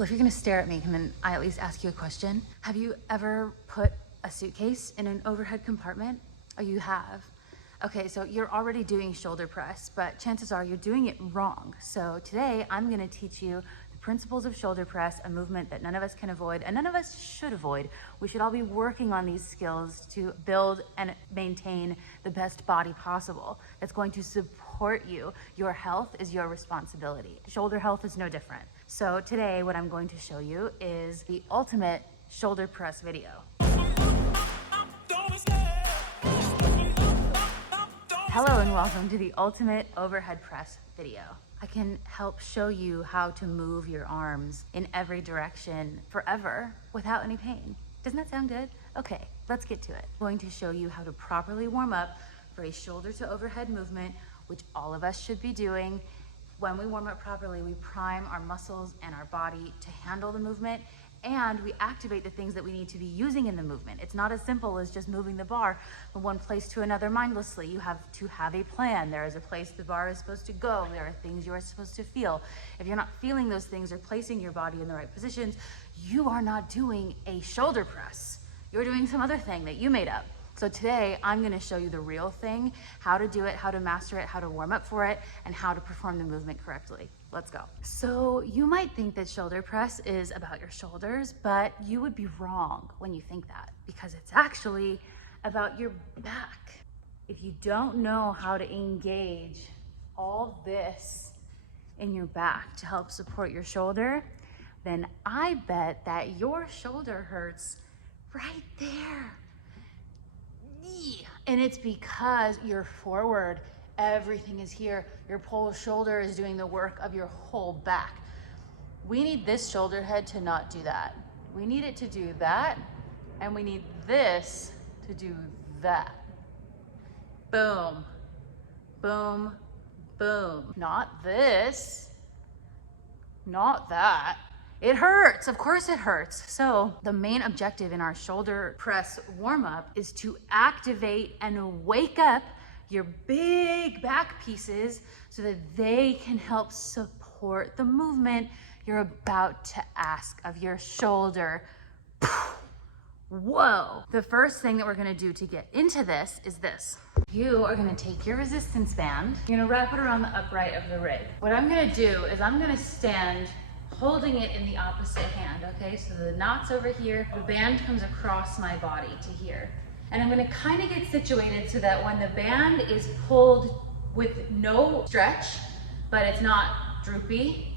Well, if you're gonna stare at me, can then I at least ask you a question? Have you ever put a suitcase in an overhead compartment? Oh, you have. Okay, so you're already doing shoulder press, but chances are you're doing it wrong. So today I'm gonna teach you the principles of shoulder press, a movement that none of us can avoid and none of us should avoid. We should all be working on these skills to build and maintain the best body possible that's going to support you. Your health is your responsibility. Shoulder health is no different. So today what I'm going to show you is the ultimate shoulder press video. Hello and welcome to the ultimate overhead press video. I can help show you how to move your arms in every direction forever without any pain. Doesn't that sound good? Okay, let's get to it. I'm going to show you how to properly warm up for a shoulder to overhead movement, which all of us should be doing. When we warm up properly, we prime our muscles and our body to handle the movement, and we activate the things that we need to be using in the movement. It's not as simple as just moving the bar from one place to another mindlessly. You have to have a plan. There is a place the bar is supposed to go. There are things you are supposed to feel. If you're not feeling those things or placing your body in the right positions, you are not doing a shoulder press. You're doing some other thing that you made up. So today I'm gonna show you the real thing, how to do it, how to master it, how to warm up for it, and how to perform the movement correctly. Let's go. So you might think that shoulder press is about your shoulders, but you would be wrong when you think that, because it's actually about your back. If you don't know how to engage all this in your back to help support your shoulder, then I bet that your shoulder hurts right there. And it's because you're forward. Everything is here. Your whole shoulder is doing the work of your whole back. We need this shoulder head to not do that. We need it to do that, and we need this to do that. Boom, boom, boom. Not this, not that. It hurts, of course it hurts. So the main objective in our shoulder press warm-up is to activate and wake up your big back pieces so that they can help support the movement you're about to ask of your shoulder. Whoa. The first thing that we're gonna do to get into this is this. You are gonna take your resistance band, you're gonna wrap it around the upright of the rig. What I'm gonna do is I'm gonna stand holding it in the opposite hand, okay? So the knot's over here, the band comes across my body to here. And I'm gonna kind of get situated so that when the band is pulled with no stretch, but it's not droopy,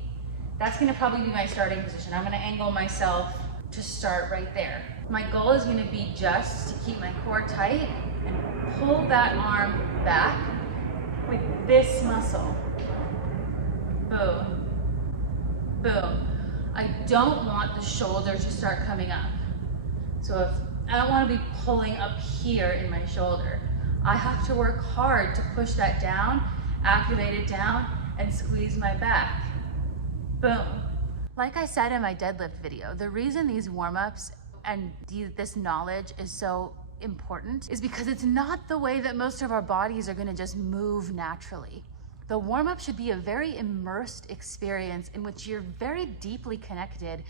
that's gonna probably be my starting position. I'm gonna angle myself to start right there. My goal is gonna be just to keep my core tight and pull that arm back with this muscle. Boom. Boom. I don't want the shoulder to start coming up. So if I don't want to be pulling up here in my shoulder, I have to work hard to push that down, activate it down, and squeeze my back. Boom. Like I said in my deadlift video, the reason these warm-ups and this knowledge is so important is because it's not the way that most of our bodies are going to just move naturally. The warm-up should be a very immersed experience in which you're very deeply connected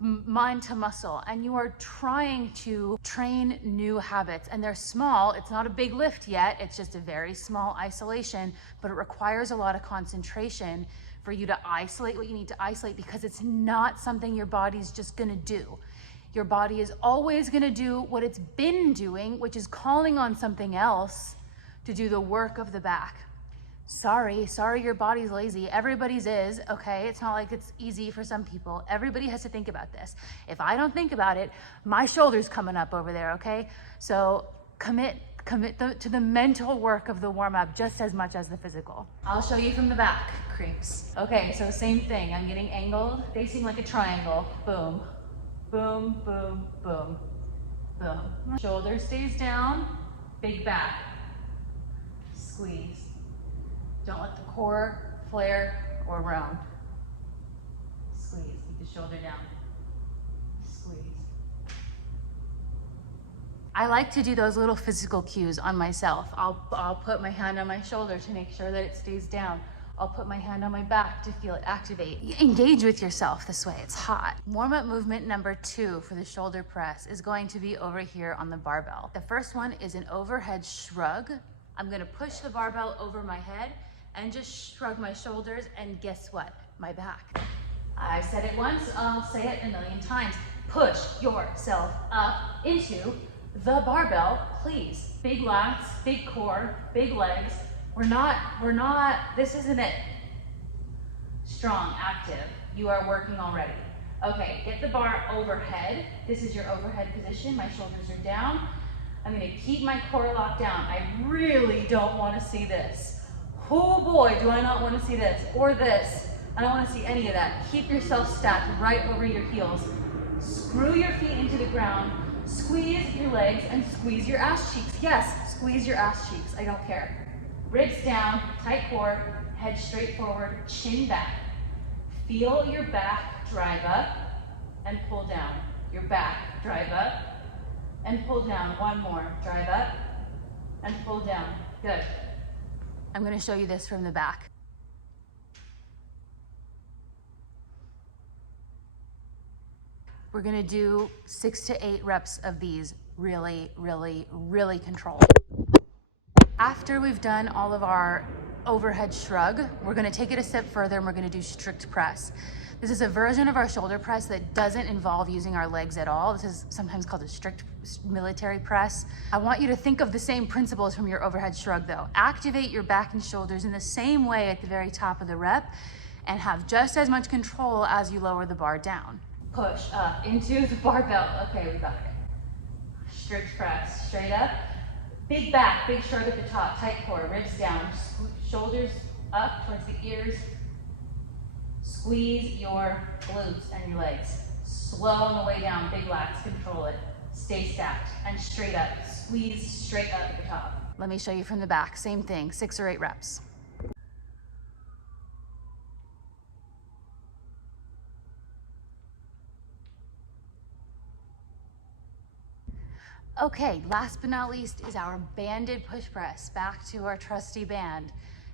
mind to muscle, and you are trying to train new habits. And they're small. It's not a big lift yet. It's just a very small isolation, but it requires a lot of concentration for you to isolate what you need to isolate, because it's not something your body's just gonna do. Your body is always gonna do what it's been doing, which is calling on something else to do the work of the back. Sorry your body's lazy. Everybody's is, okay? It's not like it's easy for some people. Everybody has to think about this. If I don't think about it, my shoulder's coming up over there, okay? So commit to the mental work of the warm-up just as much as the physical. I'll show you from the back, creeps. Okay, so same thing. I'm getting angled, facing like a triangle. Boom, boom, boom, boom, boom. Shoulder stays down, big back, squeeze. Don't let the core flare or round. Squeeze, keep the shoulder down. Squeeze. I like to do those little physical cues on myself. I'll put my hand on my shoulder to make sure that it stays down. I'll put my hand on my back to feel it activate. Engage with yourself this way, it's hot. Warm-up movement number 2 for the shoulder press is going to be over here on the barbell. The first one is an overhead shrug. I'm gonna push the barbell over my head and just shrug my shoulders, and guess what? My back. I've said it once, I'll say it a million times. Push yourself up into the barbell, please. Big lats, big core, big legs. This isn't it. Strong, active. You are working already. Okay, get the bar overhead. This is your overhead position. My shoulders are down. I'm gonna keep my core locked down. I really don't wanna see this. Oh boy, do I not wanna see this, or this. I don't wanna see any of that. Keep yourself stacked right over your heels. Screw your feet into the ground. Squeeze your legs and squeeze your ass cheeks. Yes, squeeze your ass cheeks, I don't care. Ribs down, tight core, head straight forward, chin back. Feel your back drive up and pull down. Your back drive up and pull down. One more, drive up and pull down. Good. I'm gonna show you this from the back. We're gonna do 6 to 8 reps of these really, really, really controlled. After we've done all of our overhead shrug, we're gonna take it a step further and we're gonna do strict press. This is a version of our shoulder press that doesn't involve using our legs at all. This is sometimes called a strict military press. I want you to think of the same principles from your overhead shrug though. Activate your back and shoulders in the same way at the very top of the rep and have just as much control as you lower the bar down. Push up into the barbell. Okay, we got it. Strict press, straight up. Big back, big shrug at the top, tight core, ribs down, shoulders up towards the ears. Squeeze your glutes and your legs. Slow on the way down, big lats, control it. Stay stacked and straight up. Squeeze straight up at the top. Let me show you from the back, same thing, 6 or 8 reps. Okay, last but not least is our banded push press. Back to our trusty band.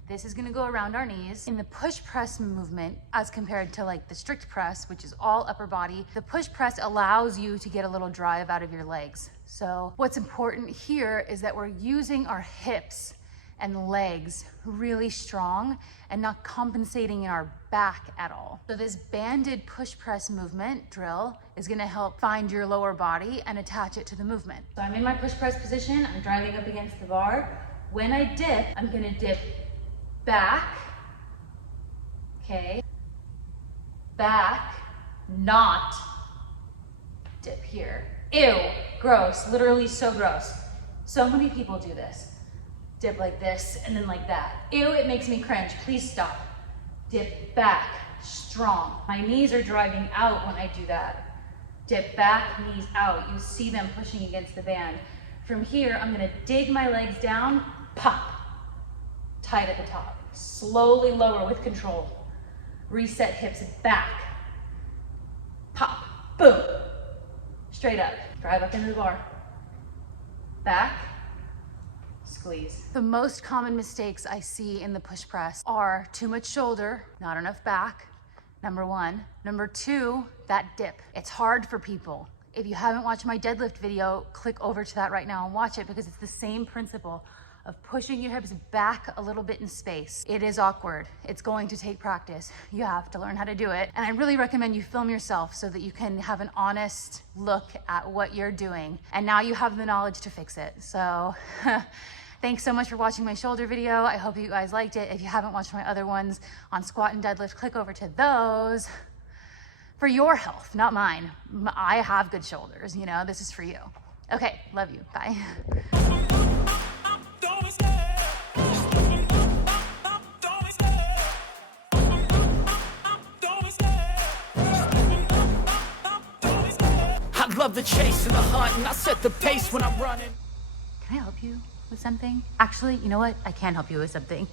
This is gonna go around our knees. In the push press movement, as compared to like the strict press, which is all upper body, the push press allows you to get a little drive out of your legs. So what's important here is that we're using our hips and legs really strong and not compensating in our back at all. So this banded push press movement drill is gonna help find your lower body and attach it to the movement. So I'm in my push press position, I'm driving up against the bar. When I dip, I'm gonna dip back, okay, back, not dip here. Ew, gross, literally so gross. So many people do this. Dip like this and then like that. Ew, it makes me cringe, please stop. Dip back, strong. My knees are driving out when I do that. Dip back, knees out. You see them pushing against the band. From here, I'm gonna dig my legs down, pop, tight at the top. Slowly lower with control. Reset hips back, pop, boom. Straight up, drive up into the bar. Back, squeeze. The most common mistakes I see in the push press are too much shoulder, not enough back, number 1. Number 2, that dip. It's hard for people. If you haven't watched my deadlift video, click over to that right now and watch it because it's the same principle of pushing your hips back a little bit in space. It is awkward. It's going to take practice. You have to learn how to do it. And I really recommend you film yourself so that you can have an honest look at what you're doing. And now you have the knowledge to fix it. So thanks so much for watching my shoulder video. I hope you guys liked it. If you haven't watched my other ones on squat and deadlift, click over to those for your health, not mine. I have good shoulders, you know, this is for you. Okay, love you, bye. I love the chase and the hunt, and I set the pace when I'm running. Can I help you with something? Actually, you know what? I can help you with something.